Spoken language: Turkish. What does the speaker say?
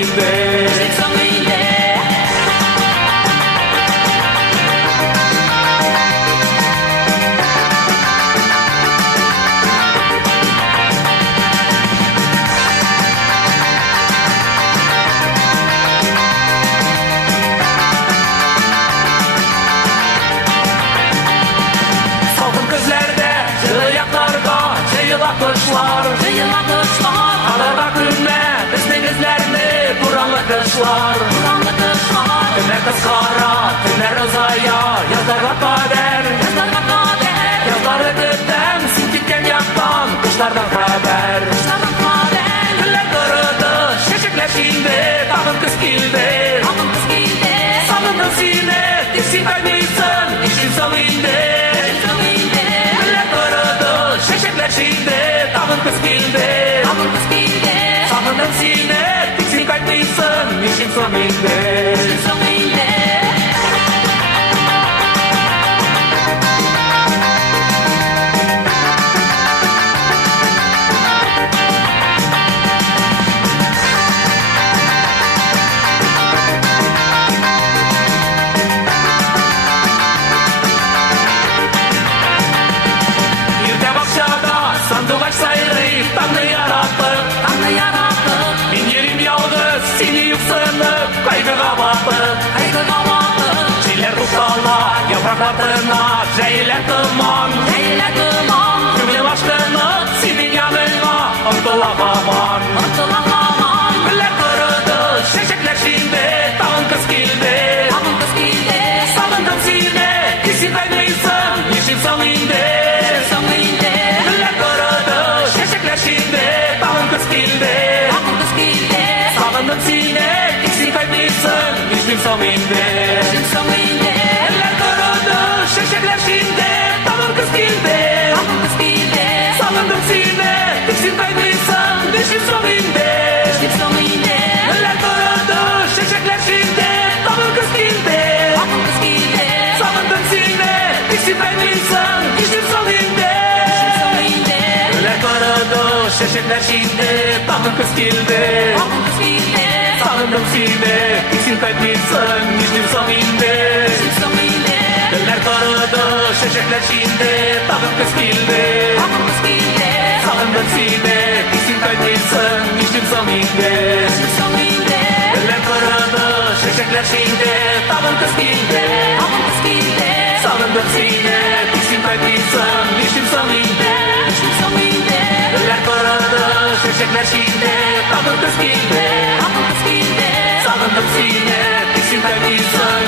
inde. Günler kıskara, günler uzaya, yazlarga kader, yazlar ötüpten, sintikten yaktan, kışlardan haber. Günler kırıldı, şeşekler şimdi, tagın kız kilde. Salındım sine, tiksin kaynıysın, işim salındı. Günler kırıldı, şeşekler şimdi, tagın kız kilde. Salındım sine, tiksin kaynıysın, işim salındı. Yapraklarına ceyler duman, Gümlüm aşkını senin yanına ortalamam. Güller kırıldı, şeşekler şimdi, tağın kız kilde. Salındım sine, isim kaynıysın, işim salındı. Güller kırıldı, şeşekler şimdi, tağın kız kilde. Salındım sine, isim kaynıysın, işim salındı. Şeşekler şimdi, tağın kız kilde. Salındım sine, tiksin kaynıysan, dişim salındı. Eller kırıldı, şeşekler şimdi, tağın kız kilde. Salındım sine, tiksin kaynıysan, dişim salındı. Eller kırıldı, şeşekler şimdi, tağın kız kilde. Salındım sine, tiksin kaynıysan, dişim salındı. Eller kırıldı, şeşekler şimdi, tağın kız kilde. Salındım sine, tiksin kaynıysın, işim salındı. Eller kırıldı, şeşekler şimdi, tağın kız kilde. Salındım sine, tiksin kaynıysın, işim salındı. Eller kırıldı, şeşekler şimdi, tağın kız kilde. Salındım sine, tiksin kaynıysın,